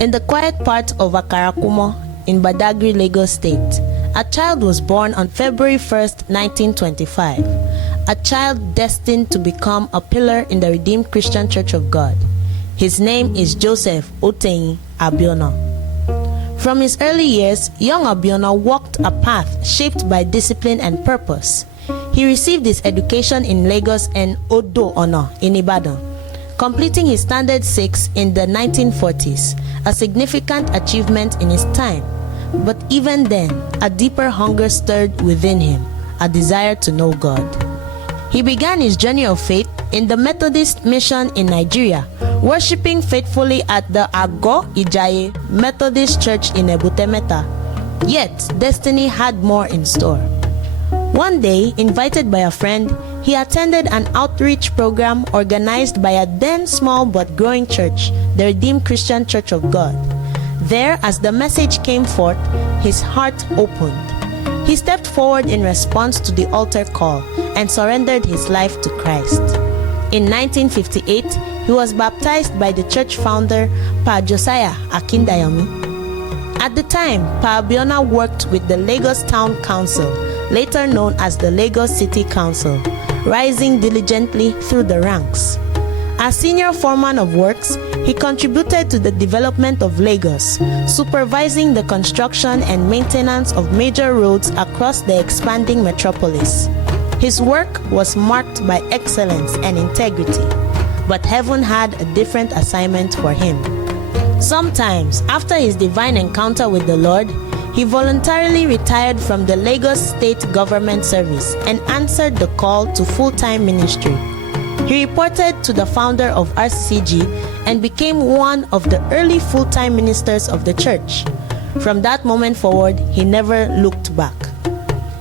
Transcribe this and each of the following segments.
In the quiet part of Akarakumo in Badagry, Lagos State, a child was born on February 1st, 1925. A child destined to become a pillar in the Redeemed Christian Church of God. His name is Joseph Hoteyin Abiona. From his early years, young Abiona walked a path shaped by discipline and purpose. He received his education in Lagos and Odo Ono in Ibadan, completing his Standard 6 in the 1940s, a significant achievement in his time. But even then, a deeper hunger stirred within him, a desire to know God. He began his journey of faith in the Methodist mission in Nigeria, worshiping faithfully at the Ago Ijaye Methodist Church in Ebutemeta. Yet, destiny had more in store. One day, invited by a friend, he attended an outreach program organized by a then small but growing church, the Redeemed Christian Church of God. There, as the message came forth, his heart opened. He stepped forward in response to the altar call and surrendered his life to Christ. In 1958, he was baptized by the church founder, Pa Joseph Akindayomi. At the time, Pa Abiona worked with the Lagos Town Council, later known as the Lagos City Council, rising diligently through the ranks. As senior foreman of works, he contributed to the development of Lagos, supervising the construction and maintenance of major roads across the expanding metropolis. His work was marked by excellence and integrity, but heaven had a different assignment for him. Sometimes, after his divine encounter with the Lord, he voluntarily retired from the Lagos State Government Service and answered the call to full-time ministry. He reported to the founder of RCCG and became one of the early full-time ministers of the church. From that moment forward, he never looked back.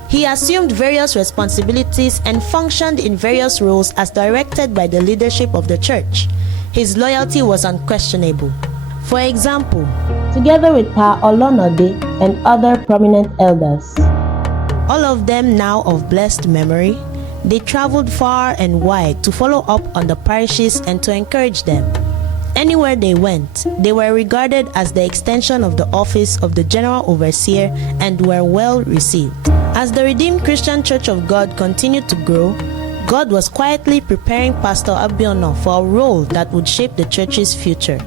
He assumed various responsibilities and functioned in various roles as directed by the leadership of the church. His loyalty was unquestionable. For example, together with Pa Olonode and other prominent elders, all of them now of blessed memory, they traveled far and wide to follow up on the parishes and to encourage them. Anywhere they went, they were regarded as the extension of the office of the General Overseer and were well received. As the Redeemed Christian Church of God continued to grow, God was quietly preparing Pastor Abiona for a role that would shape the church's future.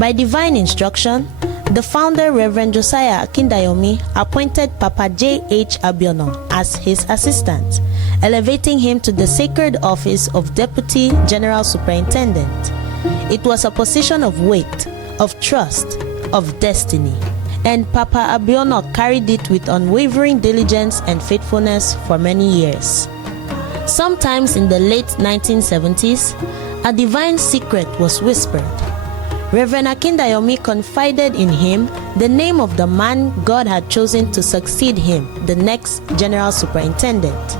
By divine instruction, the founder, Reverend Josiah Akindayomi, appointed Papa J.H. Abiona as his assistant, elevating him to the sacred office of Deputy General Superintendent. It was a position of weight, of trust, of destiny, and Papa Abiona carried it with unwavering diligence and faithfulness for many years. Sometimes in the late 1970s, a divine secret was whispered. Reverend Akindayomi confided in him the name of the man God had chosen to succeed him, the next General Superintendent.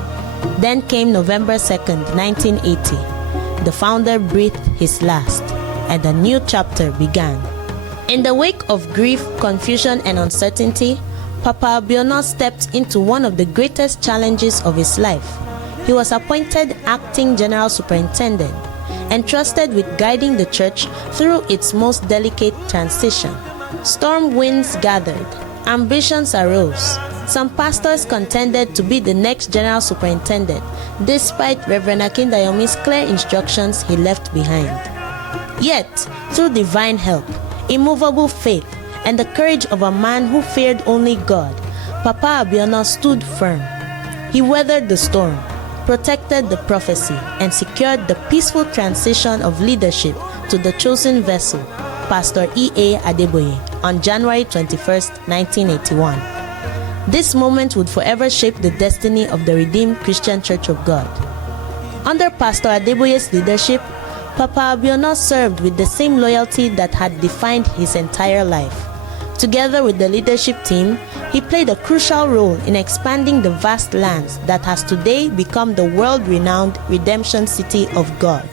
Then came November 2nd, 1980. The founder breathed his last, and a new chapter began. In the wake of grief, confusion, and uncertainty, Papa Abiona stepped into one of the greatest challenges of his life. He was appointed acting General Superintendent, entrusted with guiding the church through its most delicate transition. Storm winds gathered, ambitions arose. Some pastors contended to be the next General Superintendent, despite Reverend Akindayomi's clear instructions he left behind. Yet, through divine help, immovable faith, and the courage of a man who feared only God, Papa Abiona stood firm. He weathered the storm, protected the prophecy, and secured the peaceful transition of leadership to the chosen vessel, Pastor E.A. Adeboye, on January 21, 1981. This moment would forever shape the destiny of the Redeemed Christian Church of God. Under Pastor Adeboye's leadership, Papa Abiona served with the same loyalty that had defined his entire life. Together with the leadership team, he played a crucial role in expanding the vast lands that has today become the world-renowned Redemption City of God.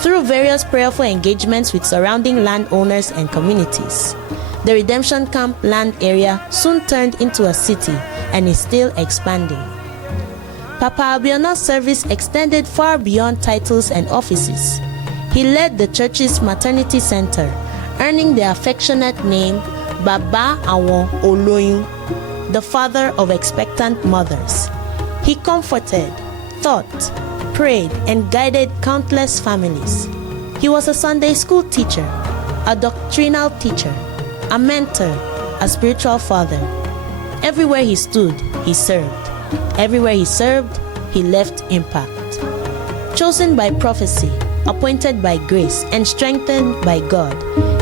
Through various prayerful engagements with surrounding landowners and communities, the Redemption Camp land area soon turned into a city and is still expanding. Papa Abiona's service extended far beyond titles and offices. He led the church's maternity center, earning the affectionate name Baba Awon Oloyun, the father of expectant mothers. He comforted, taught, prayed, and guided countless families. He was a Sunday school teacher, a doctrinal teacher, a mentor, a spiritual father. Everywhere he stood, he served. Everywhere he served, he left impact. Chosen by prophecy, appointed by grace, and strengthened by God,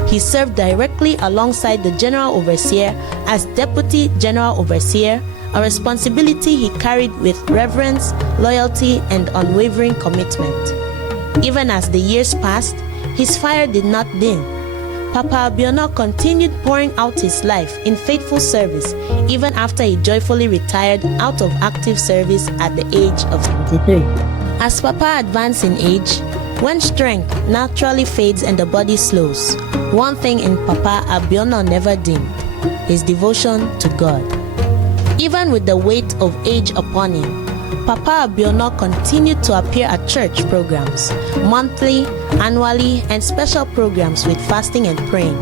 he served directly alongside the General Overseer as Deputy General Overseer, a responsibility he carried with reverence, loyalty, and unwavering commitment. Even as the years passed, his fire did not dim. Pa Abiona continued pouring out his life in faithful service even after he joyfully retired out of active service at the age of 73. As Papa advanced in age, when strength naturally fades and the body slows, one thing in Pa Abiona never dimmed: his devotion to God. Even with the weight of age upon him, Pa Abiona continued to appear at church programs, monthly, annually, and special programs with fasting and praying,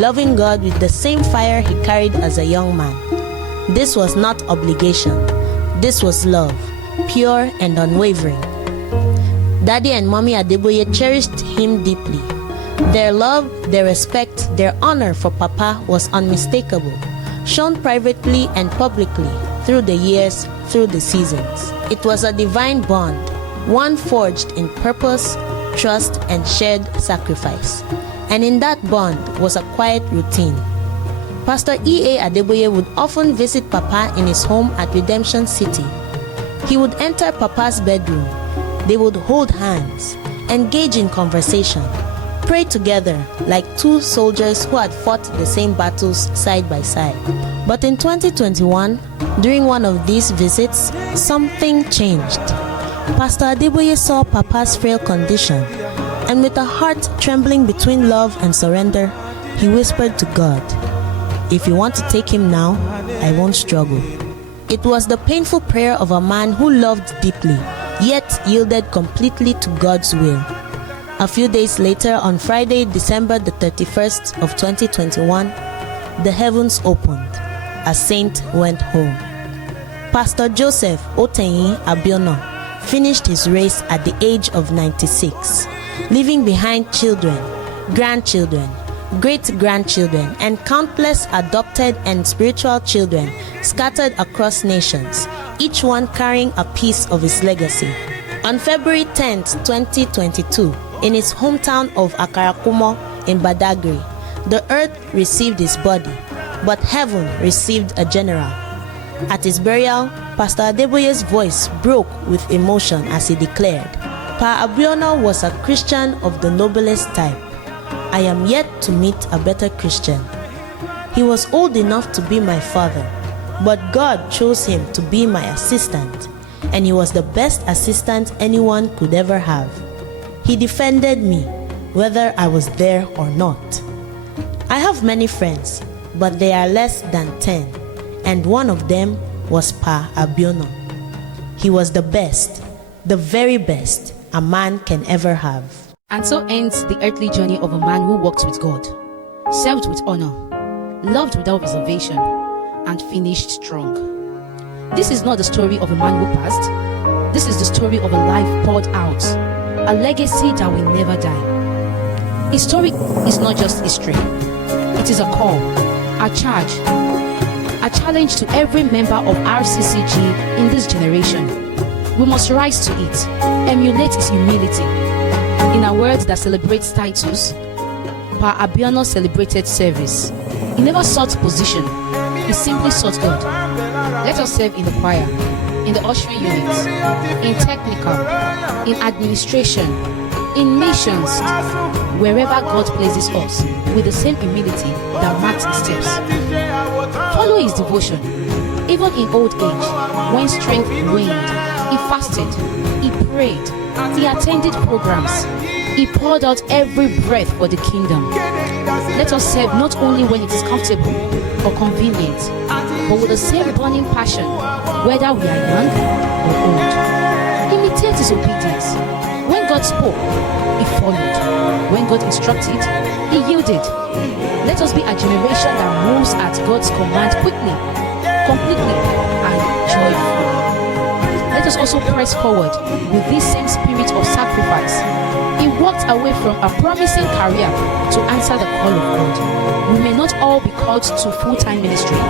loving God with the same fire he carried as a young man. This was not obligation. This was love, pure and unwavering. Daddy and Mommy Adeboye cherished him deeply. Their love, their respect, their honor for Papa was unmistakable, shown privately and publicly through the years, through the seasons. It was a divine bond, one forged in purpose, trust, and shared sacrifice. And in that bond was a quiet routine. Pastor E.A. Adeboye would often visit Papa in his home at Redemption City. He would enter Papa's bedroom. They would hold hands, engage in conversation, pray together like two soldiers who had fought the same battles side by side. But in 2021, during one of these visits, something changed. Pastor Adeboye saw Papa's frail condition, and with a heart trembling between love and surrender, he whispered to God, "If you want to take him now, I won't struggle." It was the painful prayer of a man who loved deeply, yet yielded completely to God's will. A few days later, on Friday, December the 31st of 2021, the heavens opened. A saint went home. Pastor Joseph Hoteyin Abiona finished his race at the age of 96, leaving behind children, grandchildren, great-grandchildren, and countless adopted and spiritual children scattered across nations, each one carrying a piece of his legacy. On February 10th, 2022, in his hometown of Akarakumo in Badagry, the earth received his body, but heaven received a general. At his burial, Pastor Adeboye's voice broke with emotion as he declared, "Pa Abiona was a Christian of the noblest type. I am yet to meet a better Christian. He was old enough to be my father, but God chose him to be my assistant, and he was the best assistant anyone could ever have. He defended me, whether I was there or not. I have many friends, but they are less than 10, and one of them was Pa Abiona. He was the best, the very best a man can ever have." And so ends the earthly journey of a man who walked with God, served with honor, loved without reservation, and finished strong. This is not the story of a man who passed. This is the story of a life poured out, a legacy that will never die. His story is not just history. It is a call, a charge, a challenge to every member of RCCG in this generation. We must rise to it, emulate his humility. In a world that celebrates titles, Pa Abiona celebrated service. He never sought position, he simply sought God. Let us serve in the choir, in the ushering units, in technical, in administration, in missions, wherever God places us, with the same humility that marks his steps. Follow his devotion. Even in old age, when strength waned, he fasted, he prayed, he attended programs, he poured out every breath for the kingdom. Let us serve not only when it is comfortable or convenient, but with the same burning passion, whether we are young or old. Imitate his obedience. When God God spoke, he followed. When God instructed, he yielded. Let us be a generation that moves at God's command quickly, completely, and joyfully. Let us also press forward with this same spirit of sacrifice. He walked away from a promising career to answer the call of God. We may not all be called to full-time ministry,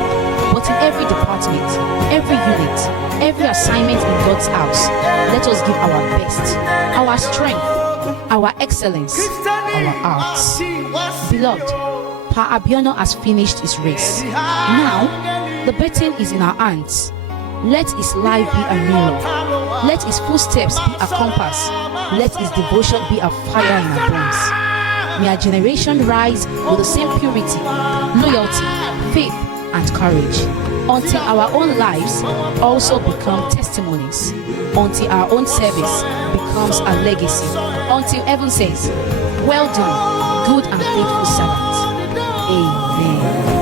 but in every department, every unit, every assignment in God's house, let us give our best, our strength, our excellence, our arts. Beloved, Pa Abiona has finished his race. Now, the baton is in our hands. Let his life be a mirror. Let his footsteps be a compass. Let his devotion be a fire in our bones. May our generation rise with the same purity, loyalty, faith, and courage, until our own lives also become testimonies, until our own service becomes a legacy, until heaven says, "Well done, good and faithful servant." Amen.